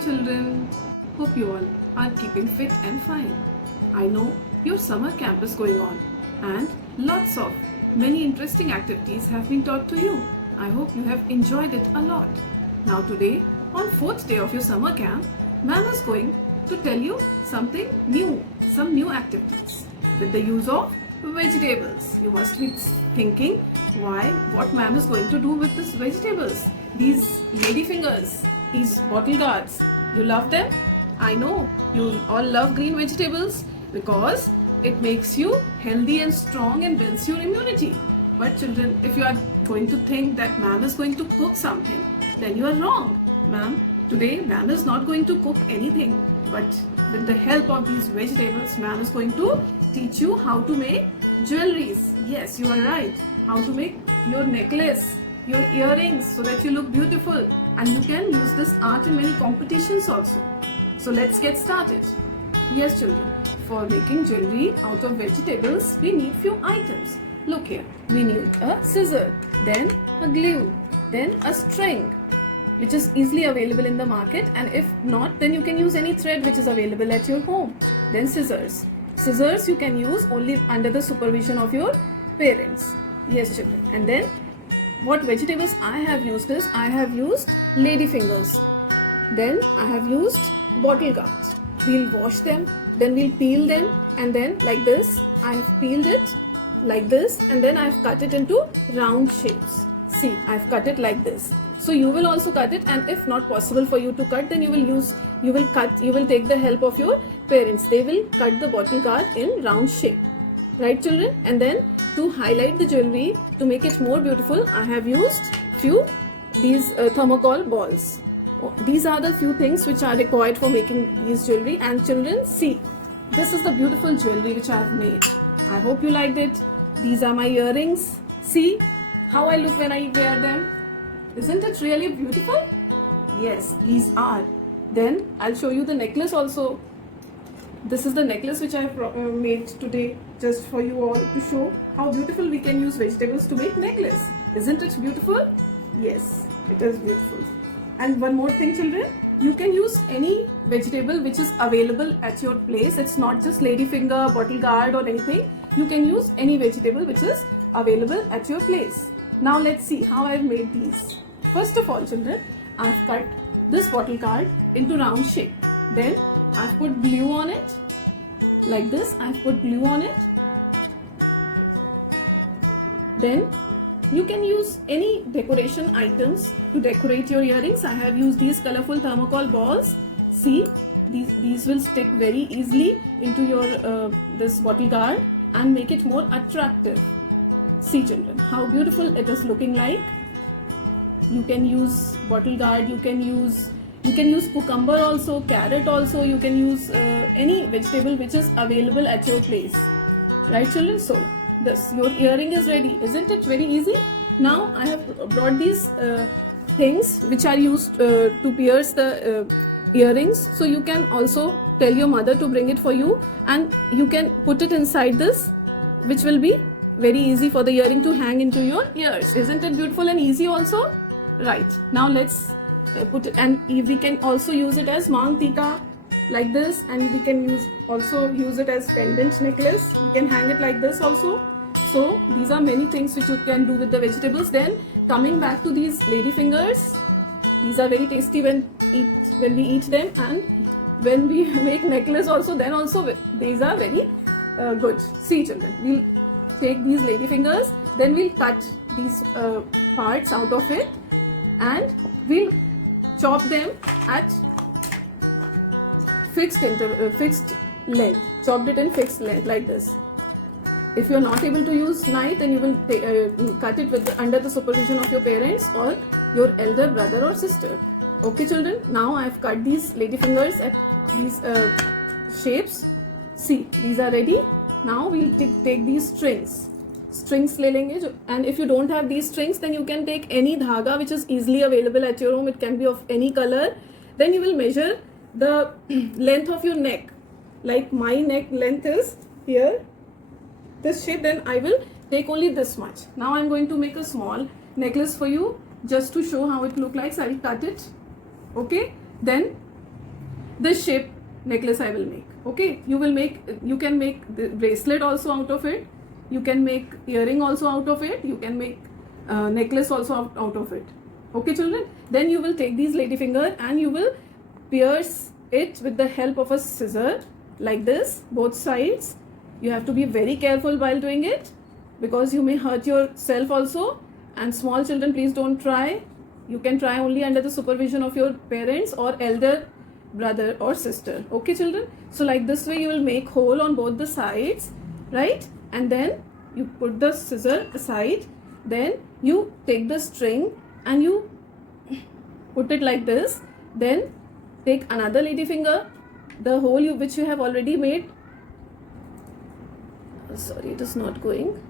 children. Hope you all are keeping fit and fine. I know your summer camp is going on and lots of many interesting activities have been taught to you. I hope you have enjoyed it a lot. Now today, on 4th day of your summer camp, ma'am is going to tell you something new, some new activities with the use of vegetables. You must be thinking what ma'am is going to do with these vegetables. These lady fingers, these bottle gourds. You love them? I know you all love green vegetables because it makes you healthy and strong and builds your immunity. But children, if you are going to think that ma'am is going to cook something, then you are wrong. Today ma'am is not going to cook anything, but with the help of these vegetables, ma'am is going to teach you how to make jewelries. Yes, you are right. How to make your necklace, your earrings, so that you look beautiful, and you can use this art in many competitions also. So let's get started. Yes children, for making jewelry out of vegetables, we need few items. Look here, we need a scissor, then a glue, then a string, which is easily available in the market, and if not, then you can use any thread which is available at your home. Then scissors. Scissors you can use only under the supervision of your parents. Yes children. And then what vegetables I have used is, I have used lady fingers. Then I have used bottle gourds. We'll wash them, then we'll peel them, and then like this, I have peeled it like this, and then I've cut it into round shapes. See, I've cut it like this. So you will also cut it, and if not possible for you to cut, then you will take the help of your parents. They will cut the bottle gourd in round shape. Right children? And then to highlight the jewelry, to make it more beautiful, I have used these thermocol balls. These are the few things which are required for making these jewelry. And children, see, this is the beautiful jewelry which I have made. I hope you liked it. These are my earrings. See how I look when I wear them. Isn't it really beautiful? Yes, these are. Then I'll show you the necklace also. This is the necklace which I have made today just for you all to show how beautiful we can use vegetables to make necklace. Isn't it beautiful? Yes, it is beautiful. And one more thing children, you can use any vegetable which is available at your place. It's not just ladyfinger, bottle gourd or anything. You can use any vegetable which is available at your place. Now let's see how I've made these. First of all children, I've cut this bottle gourd into round shape. Then I've put glue on it. Like this, I've put glue on it. Then you can use any decoration items to decorate your earrings. I have used these colorful thermocol balls. See, these will stick very easily into your this bottle gourd and make it more attractive. See children, how beautiful it is looking like. You can use bottle gourd, you can use cucumber also, carrot also, you can use any vegetable which is available at your place. Right children? So this, your earring is ready. Isn't it very easy? Now I have brought these things which are used to pierce the earrings. So you can also tell your mother to bring it for you, and you can put it inside this, which will be very easy for the earring to hang into your ears. Isn't it beautiful and easy also? Right. Now let's put it, and we can also use it as mang tika like this, and we can also use it as pendant necklace. We can hang it like this also. So these are many things which you can do with the vegetables. Then coming back to these lady fingers, these are very tasty when we eat them, and when we make necklace also, then also these are very good. See children, we'll take these lady fingers, then we'll cut these parts out of it, and we'll chop them at fixed length. Chopped it in fixed length like this. If you're not able to use knife, then you will cut it under the supervision of your parents or your elder brother or sister. Okay children, now I've cut these lady fingers at these shapes. See, these are ready. Now we'll take these strings ले लेंगे, and if you don't have these strings, then you can take any dhaga which is easily available at your home. It can be of any color. Then you will measure the length of your neck. Like my neck length is here, this shape, then I will take only this much. Now I'm going to make a small necklace for you just to show how it look like. So I will cut it. Okay, then this shape necklace I will make. Okay, you can make the bracelet also out of it, you can make earring also out of it, you can make necklace also out of it. Okay children, then you will take these ladyfinger and you will pierce it with the help of a scissor like this, both sides. You have to be very careful while doing it because you may hurt yourself also, and small children, please don't try. You can try only under the supervision of your parents or elder brother or sister. Okay children, so like this way you will make hole on both the sides, right? And then you put the scissor aside, then you take the string and you put it like this, then take another ladyfinger, the hole which you have already made. Sorry, it is not going.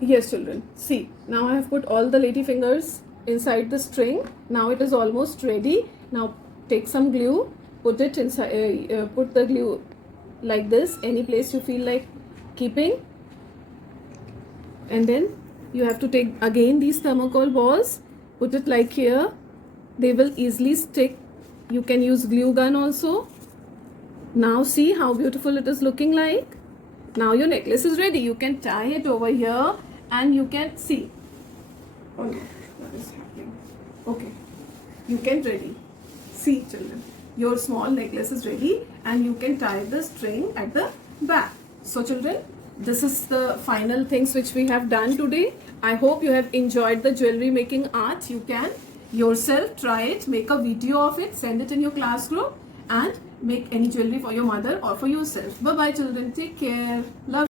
Yes children, see, now I have put all the ladyfingers inside the string. Now it is almost ready. Now take some glue, put it inside, put the glue like this, any place you feel like keeping, and then you have to take again these thermocol balls, put it like here. They will easily stick. You can use glue gun also. Now see how beautiful it is looking like. Now your necklace is ready. You can tie it over here and you can see. Oh no, what is happening? Okay, you can ready. See children, your small necklace is ready and you can tie the string at the back. So children, this is the final things which we have done today. I hope you have enjoyed the jewelry making art. You can yourself try it, make a video of it, send it in your class group and make any jewelry for your mother or for yourself. Bye bye children, take care, love.